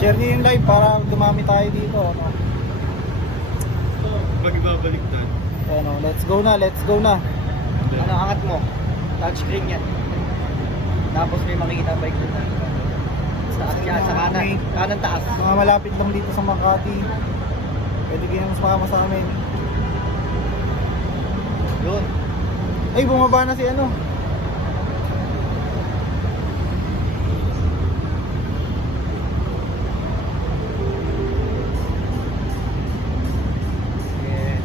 Share niyo yung live para dumami tayo dito. Ano? Pag ibabaliktad. Ano, let's go na, let's go na. Ano, angat mo. Touchscreen yan. Tapos may makikita bike doon. Sa taas yan, sa kanan. Kanan taas. Mga malapit lang dito sa Makati. Pwede kayo mas makama sa amin. Yun. Ay, bumaba na si ano. Yeah.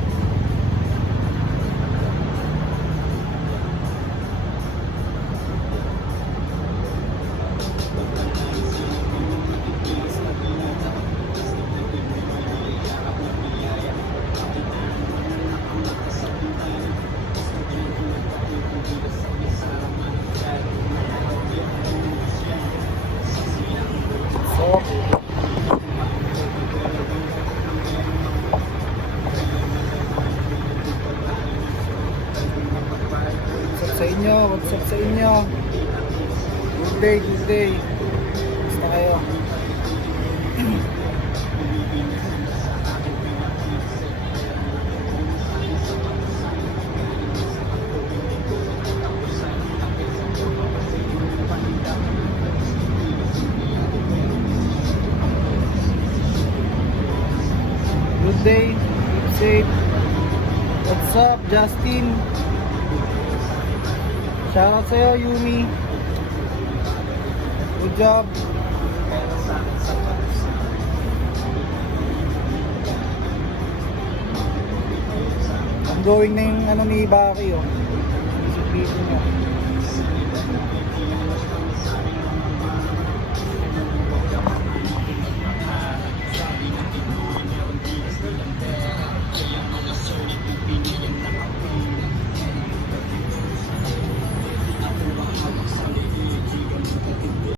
So, what's up sa inyo? What's up sa inyo? Good day, good day. Basta kayo. Good day, keep safe. What's up, Justin? Shoutout sa'yo, Yumi. Good job. I'm going na yung ano ni Baki, oh. Music video niya.